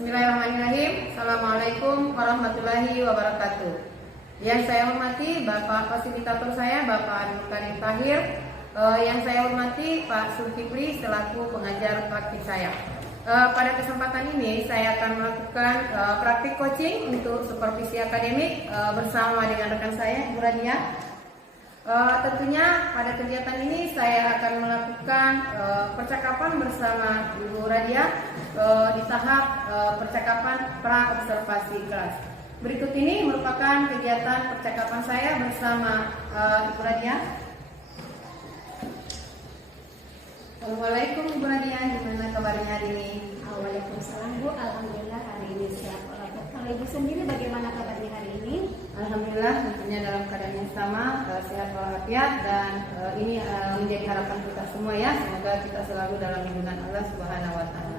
Bismillahirrahmanirrahim. Assalamualaikum warahmatullahi wabarakatuh. Yang saya hormati Bapak Fasilitator saya, Bapak Abdul Karim Tahir. Yang saya hormati Pak Zulkifli selaku pengajar praktik saya. Pada kesempatan ini saya akan melakukan praktik coaching untuk supervisi akademik bersama dengan rekan saya, Ibu Radia. Tentunya pada kegiatan ini saya akan melakukan percakapan bersama Ibu Radia di tahap percakapan pra-observasi kelas. Berikut ini merupakan kegiatan percakapan saya bersama Ibu Radia. Assalamualaikum Ibu Radia, gimana kabarnya hari ini? Waalaikumsalam Bu, alhamdulillah hari ini sehat walafiat. Kalau Ibu sendiri bagaimana kabarnya hari ini? Alhamdulillah tentunya dalam keadaan yang sama, sehat walafiat, dan ini menjadi harapan kita semua ya. Semoga kita selalu dalam lindungan Allah Subhanahu wa taala.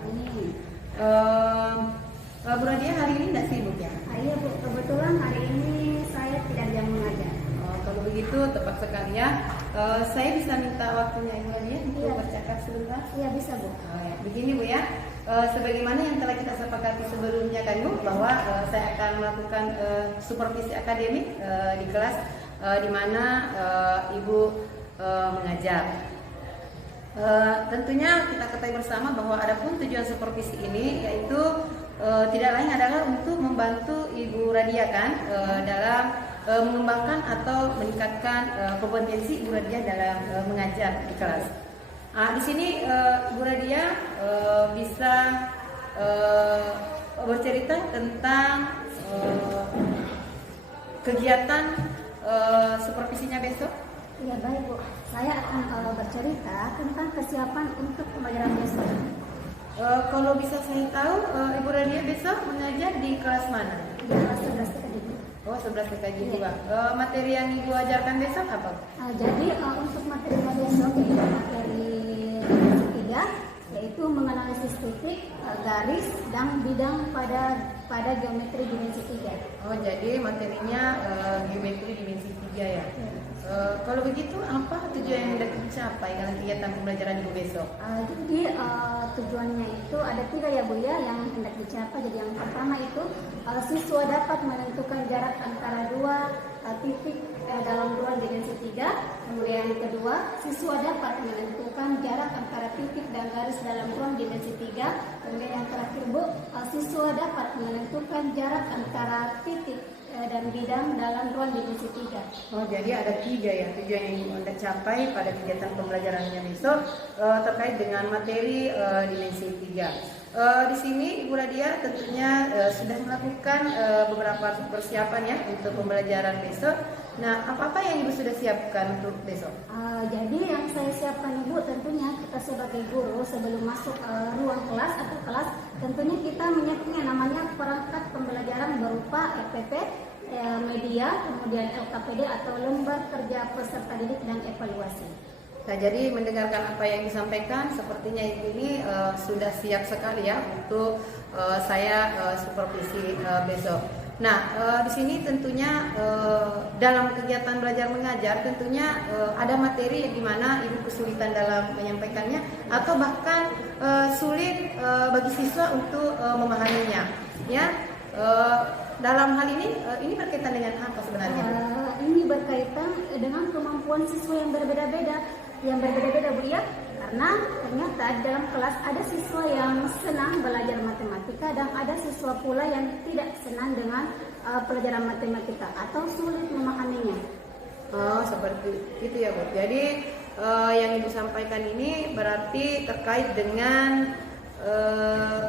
Bu Radia hari ini tidak sibuk ya? Iya Bu, kebetulan hari ini saya tidak jam mengajar. Kalau begitu tepat sekali ya. Saya bisa minta waktunya Ibu Radia untuk bercakap sebentar? Iya bisa Bu. Ya. Begini Bu ya, sebagaimana yang telah kita sepakati sebelumnya kan Bu, bahwa saya akan melakukan supervisi akademik di kelas di mana Ibu mengajar. Tentunya kita ketahui bersama bahwa adapun tujuan supervisi ini yaitu tidak lain adalah untuk membantu Ibu Radia kan dalam mengembangkan atau meningkatkan kompetensi Ibu Radia dalam mengajar di kelas. Di sini Ibu Radia bisa bercerita tentang kegiatan supervisinya besok. Iya baik Bu, saya akan bercerita tentang kesiapan untuk pembelajaran besok. Kalau bisa saya tahu, Ibu Radia besok mengajar di kelas mana? Di kelas 11 TKJ. Oh, 11 TKJ juga. Materi yang Ibu ajarkan besok apa? Jadi untuk materi besok yaitu materi ketiga, yaitu menganalisis titik, garis, dan bidang pada geometri dimensi 3. Oh, jadi materinya geometri dimensi 3 ya? Kalau begitu, apa tujuan yang hendak dicapai dalam kegiatan pembelajaran Ibu besok? Jadi tujuannya itu ada 3 ya Bu ya yang hendak dicapai. Jadi yang pertama itu siswa dapat menentukan jarak antara dua titik dalam ruang dimensi 3. Kemudian yang kedua, siswa dapat menentukan jarak antara titik dan garis dalam ruang dimensi 3. Kemudian yang terakhir Bu, siswa dapat menentukan jarak antara titik dan bidang dalam ruang dimensi 3. Oh, jadi ada 3 ya tujuan yang ingin Anda capai pada kegiatan pembelajarannya besok terkait dengan materi dimensi 3. Di sini Ibu Radia tentunya sudah melakukan beberapa persiapan ya untuk pembelajaran besok. Nah, apa-apa yang Ibu sudah siapkan untuk besok? Jadi yang saya siapkan Ibu, tentunya kita sebagai guru sebelum masuk ruang kelas atau kelas, tentunya kita menyiapkan yang namanya perangkat pembelajaran berupa RPP, media, kemudian LKPD atau lembar kerja peserta didik dan evaluasi. Nah, jadi mendengarkan apa yang disampaikan, sepertinya ini sudah siap sekali ya untuk saya supervisi besok. Nah, di sini tentunya dalam kegiatan belajar mengajar tentunya ada materi yang dimana Ibu kesulitan dalam menyampaikannya atau bahkan sulit bagi siswa untuk memahaminya. Ya, dalam hal ini berkaitan dengan apa sebenarnya? Ini berkaitan dengan kemampuan siswa yang berbeda-beda Bu ya. Karena ternyata di dalam kelas ada siswa yang senang belajar matematika dan ada siswa pula yang tidak senang dengan pelajaran matematika atau sulit memahaminya. Oh, seperti itu ya Bu. Jadi yang Ibu sampaikan ini berarti terkait dengan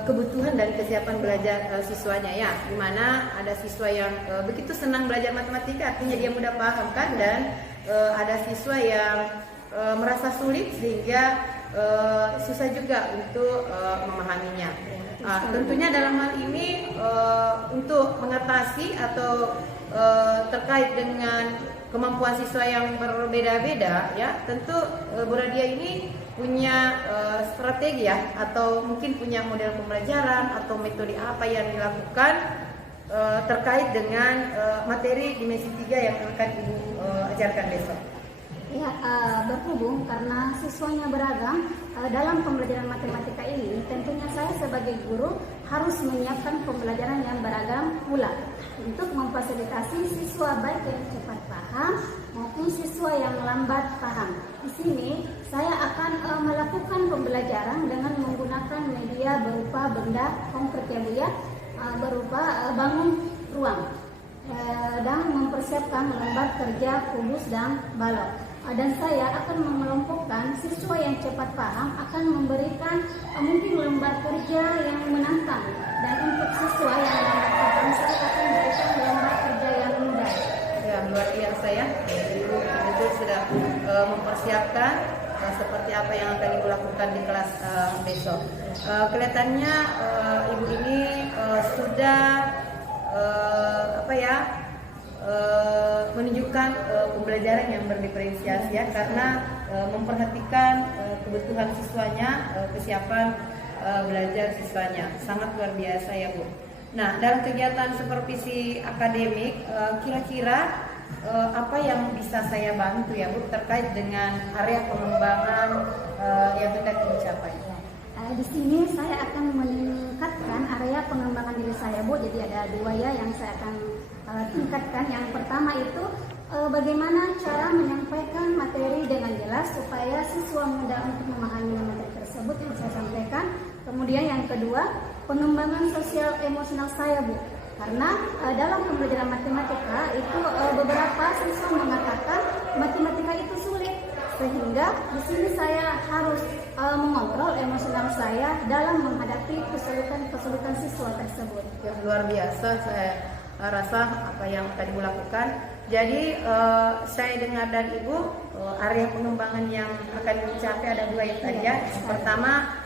kebutuhan dan kesiapan belajar siswanya ya, dimana ada siswa yang begitu senang belajar matematika artinya dia mudah paham kan, dan ada siswa yang merasa sulit sehingga susah juga untuk memahaminya. Tentunya dalam hal ini untuk mengatasi atau terkait dengan kemampuan siswa yang berbeda-beda ya, tentu Bu Radia ini punya strategi ya, atau mungkin punya model pembelajaran atau metode apa yang dilakukan terkait dengan materi dimensi 3 yang akan Ibu ajarkan besok. Ya, berhubung karena siswanya beragam dalam pembelajaran matematika ini, tentunya saya sebagai guru harus menyiapkan pembelajaran yang beragam pula untuk memfasilitasi siswa baik yang cepat paham maupun siswa yang lambat paham. Di sini saya akan melakukan pembelajaran dengan menggunakan media berupa benda konkret ya Bu ya, berupa bangun ruang dan mempersiapkan lembar kerja kubus dan balok. Dan saya akan mengelompokkan siswa yang cepat paham akan memberikan mungkin lembar kerja yang menantang, dan untuk siswa yang lambat paham saya akan memberikan lembar kerja yang mudah. Ya, luar biasa ya. Ibu betul sudah mempersiapkan seperti apa yang akan Ibu lakukan di kelas besok. Kelihatannya Ibu ini sudah menunjukkan pembelajaran yang berdiferensiasi ya, karena memperhatikan kebutuhan siswanya, kesiapan belajar siswanya. Sangat luar biasa ya Bu. Nah, dalam kegiatan supervisi akademik, kira-kira apa yang bisa saya bantu ya Bu terkait dengan area pengembangan yang hendak dicapai? Di sini saya akan meningkatkan area pengembangan diri saya Bu. Jadi ada dua ya yang saya akan tingkatkan. Yang pertama itu bagaimana cara menyampaikan materi dengan jelas supaya siswa mudah untuk memahami materi tersebut yang saya sampaikan. Kemudian yang kedua, pengembangan sosial emosional saya Bu. Karena dalam pembelajaran matematika itu beberapa siswa mengatakan matematika itu sulit, sehingga di sini saya harus mengontrol emosional saya dalam menghadapi kesulitan siswa tersebut. Ya, luar biasa. Saya rasa apa yang tadi Ibu lakukan. Jadi saya dengar dari Ibu area pengembangan yang akan dicapai ada dua yang tadi ya. Pertama,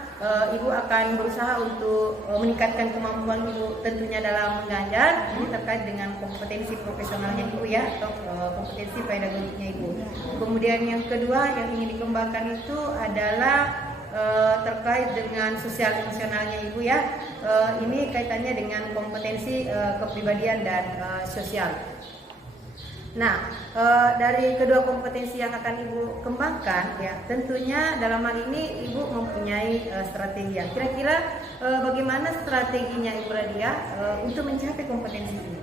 Ibu akan berusaha untuk meningkatkan kemampuan Ibu tentunya dalam mengajar. Ini terkait dengan kompetensi profesionalnya Ibu ya, atau kompetensi pedagogiknya Ibu. Kemudian yang kedua yang ingin dikembangkan itu adalah terkait dengan sosial emosionalnya Ibu ya. Ini kaitannya dengan kompetensi kepribadian dan sosial. Nah, dari kedua kompetensi yang akan Ibu kembangkan ya, tentunya dalam hal ini Ibu mempunyai strategi. Kira-kira bagaimana strateginya Ibu Radia untuk mencapai kompetensi ini?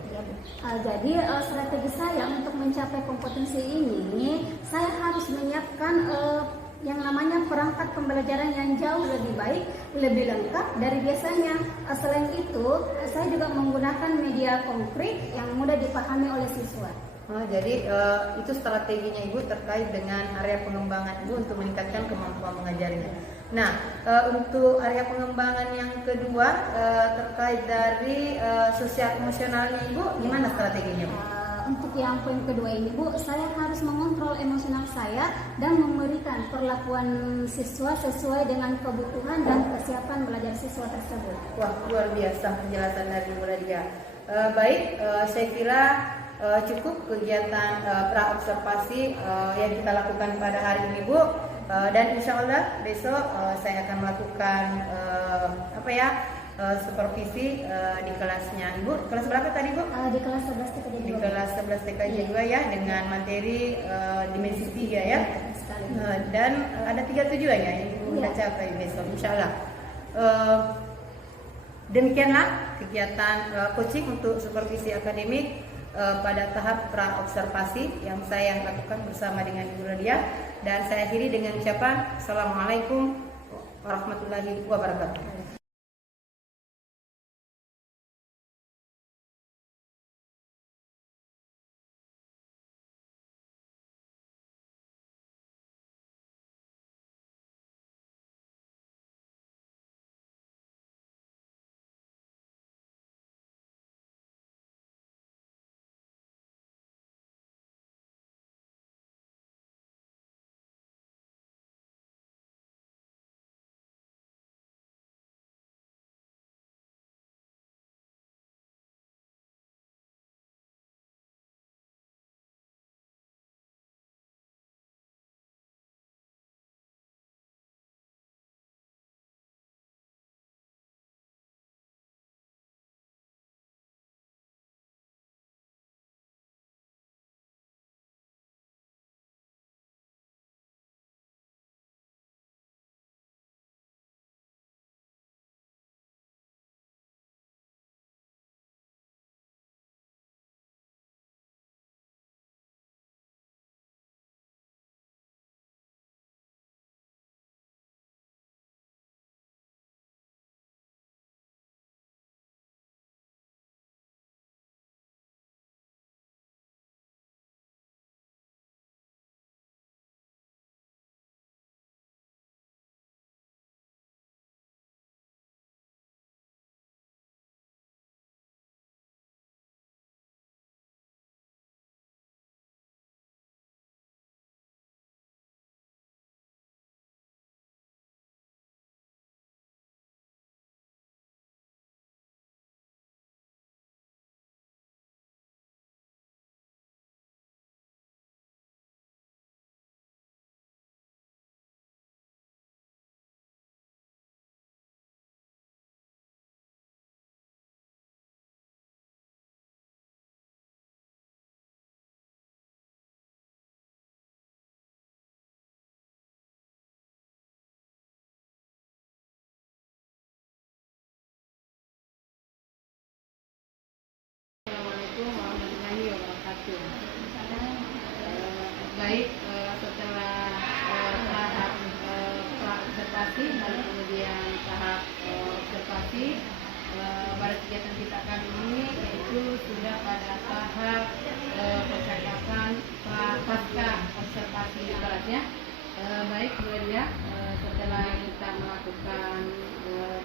Jadi strategi saya untuk mencapai kompetensi ini, saya harus menyiapkan yang namanya perangkat pembelajaran yang jauh lebih baik, lebih lengkap dari biasanya. Selain itu, saya juga menggunakan media konkret yang mudah dipahami oleh siswa. Jadi itu strateginya Ibu terkait dengan area pengembangan Ibu untuk meningkatkan kemampuan mengajarnya. Nah, untuk area pengembangan yang kedua terkait dari sosial emosionalnya Ibu, gimana strateginya Bu? Untuk yang poin kedua ini Bu, saya harus mengontrol emosional saya dan memberikan perlakuan siswa sesuai dengan kebutuhan dan kesiapan belajar siswa tersebut. Wah, luar biasa penjelasan dari Ibu Radia. Baik, saya kira cukup kegiatan praobservasi yang kita lakukan pada hari ini Bu, dan insya Allah besok saya akan melakukan supervisi di kelasnya Ibu. Kelas berapa tadi Bu? Di kelas 11 TKJ 2. Di kelas 11 TKJ 2 ya, dengan materi dimensi 3 ya. Dan ada 3 tujuan ya yang Ibu udah capai besok insya Allah. Demikianlah kegiatan coaching untuk supervisi akademik pada tahap praobservasi yang saya lakukan bersama dengan Ibu Radia, dan saya akhiri dengan ucapan Assalamualaikum warahmatullahi wabarakatuh. warahmatullahi wabarakatuh. Baik, setelah tahap observasi lalu kemudian tahap observasi, pada kegiatan kita kali ini yaitu sudah pada tahap percakapan pasca observasi di kelasnya. Baik Bu Elia, setelah kita melakukan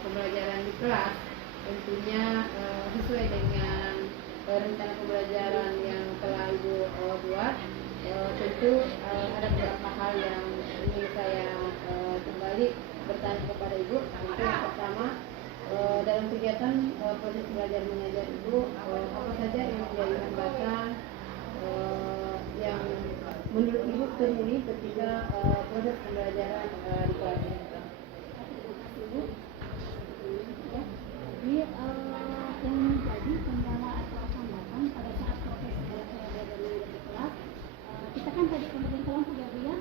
pembelajaran di kelas, tentunya sesuai dengan rencana pembelajaran yang telah Ibu buat, tentu ada beberapa hal yang ingin saya kembali bertanya kepada Ibu. Tentu yang pertama, dalam kegiatan proses belajar mengajar Ibu, apa saja yang menjadi hambatan yang menurut Ibu terjadi ketika proses pembelajaran di kelas ini? Jadi yang menjadi kendala atau hambatan pada saat proses belajar mengajar di kelas, kita kan tadi pembagian kelompok ya Bu ya.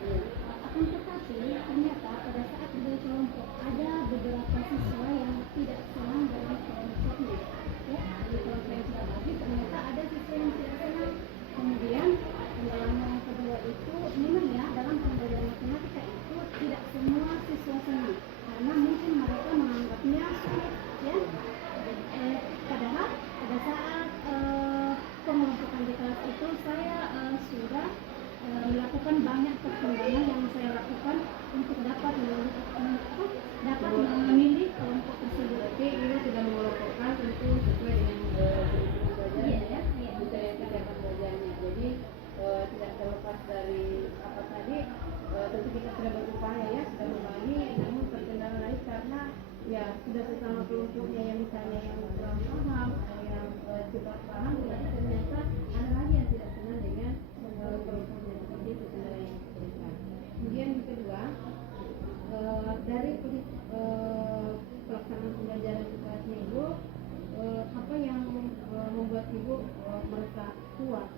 Akan tetapi ternyata pada saat belajar kelompok ada beberapa siswa yang tidak senang dalam kelompoknya. Ya, di kelompok yang sudah bagi ternyata ada siswa yang tidak senang. Kemudian kendalanya yang kedua itu memang ya dalam pembelajaran matematika itu tidak semua siswa senang karena mungkin mereka menganggapnya sulit ya. Padahal pada saat pengelompokan di kelas itu saya sudah melakukan banyak pertimbangan yang saya lakukan untuk dapat memilih kelompok tersebut. Oke, Ibu sudah mengelompokkan tentu sesuai dengan kebutuhan belajar ya, sesuai kegiatan belajarnya. Jadi tidak terlepas dari apa tadi, tentu kita sudah berupaya ya, sudah membagi, namun terkendala lagi karena ya sudah sesama kelompoknya yang misalnya yang kurang paham, yang cepat paham, ternyata ada lagi yang tidak senang dengan kelompoknya. Seperti itu kendala yang terbesar. Kemudian yang kedua, dari pelaksanaan pembelajaran di kelasnya Ibu, apa yang membuat Ibu merasa puas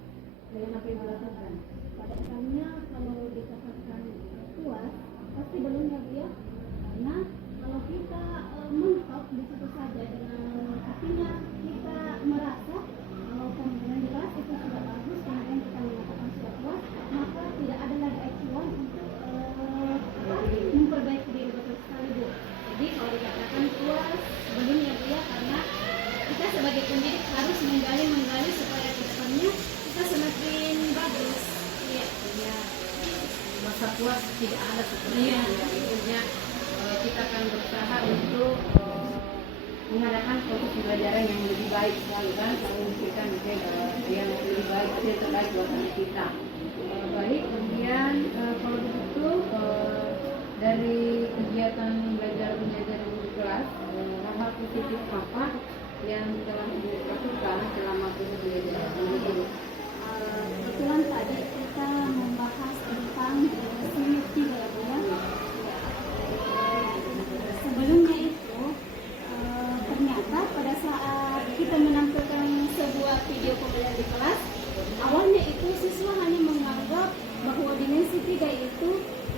dengan apa yang Ibu lakukan? Pada asalnya kalau dikatakan puas pasti belum ya Bu ya, karena kalau kita mentok di situ saja dengan artinya kita merasa kalau pembelajaran di kelas itu sudah bagus, kemudian kita mengatakan sudah puas, maka tidak ada lagi acuan untuk memperbaiki diri betul sekali Bu. Jadi kalau dikatakan puas belum ya Bu ya, karena kita sebagai pendidik harus menggali supaya ke depannya kita semakin bagus. Iya. Ya, masa puas tidak ada sebenarnya. Intinya kita akan berusaha untuk mengadakan proses pembelajaran yang lebih baik selalu kan, selalu memberikan yang lebih baik, hasil terbaik buat anak kita. Baik, kemudian kalau begitu dari kegiatan belajar mengajar di kelas, hal-hal positif apa yang telah Ibu lakukan selama proses belajar mengajar? Kebetulan tadi kita membahas tentang simulasi ya Bu ya. Sebelumnya itu ternyata pada saat kita menampilkan sebuah video pembelajaran di kelas, awalnya itu siswa hanya menganggap bahwa dimensi 3 itu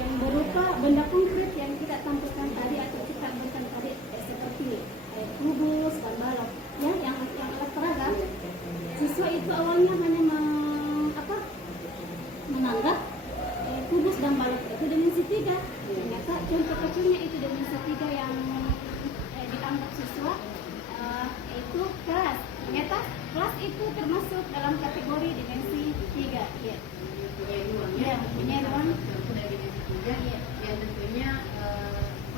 yang berupa benda konkret yang kita tampilkan tadi atau kita berikan tadi seperti kubus, ban balok ya, yang alat peraga. Siswa itu awalnya hanya menganggap kubus dan balok itu dimensi 3. Ternyata contoh kecilnya itu dimensi 3 yang dianggap siswa itu kelas. Ternyata kelas itu termasuk dalam kategori dimensi 3 ya. Punya ruang sudah dimensi 3 yang tentunya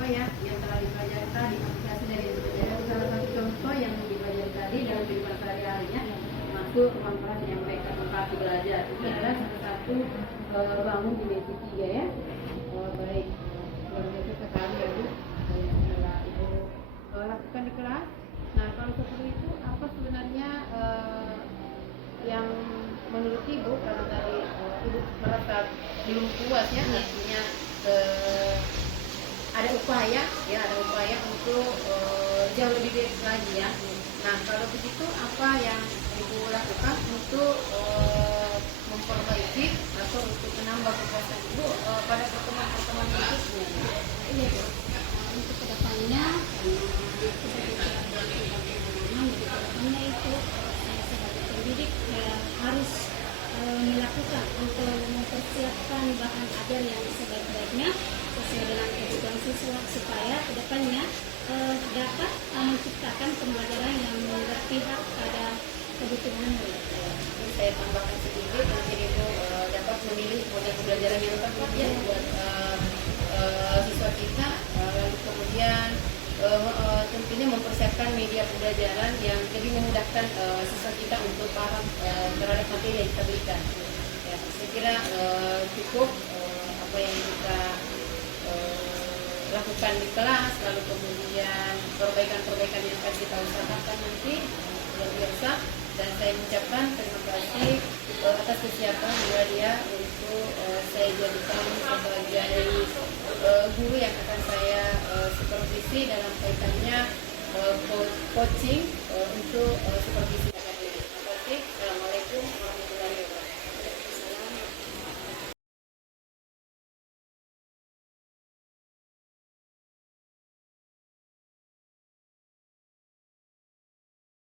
yang telah dipelajari tadi, aplikasi dari pelajaran salah satu contoh yang dipelajari tadi dalam kehidupan sehari-harinya masuk ruang kelas yang mereka tempati belajar. Itu adalah satu bangun dimensi 3 ya. Baik, luar biasa sekali ya Bu yang telah Ibu lakukan di kelas. Nah, kalau seperti itu apa sebenarnya yang menurut Ibu, kalau tadi Ibu merasa belum puas ya, artinya ada upaya untuk jauh lebih baik lagi ya. Nah, kalau begitu apa yang Ibu lakukan untuk memperbaiki atau untuk menambah kepuasan Ibu pada pertemuan-pertemuan berikutnya? Iya Bu. Untuk kedepannya sebagai kedepannya itu saya sebagai pendidik harus pembelajaran yang tepat ya buat siswa kita, lalu kemudian tentunya mempersiapkan media pembelajaran yang lebih memudahkan siswa kita untuk paham terhadap materi yang kita berikan. Ya, saya kira cukup apa yang kita lakukan di kelas, lalu kemudian perbaikan-perbaikan yang akan kita usahakan nanti luar biasa. Dan saya mengucapkan terima kasih atas kesiapan dia untuk saya jadikan sebagai guru yang akan saya supervisi dalam kaitannya coaching untuk supervisi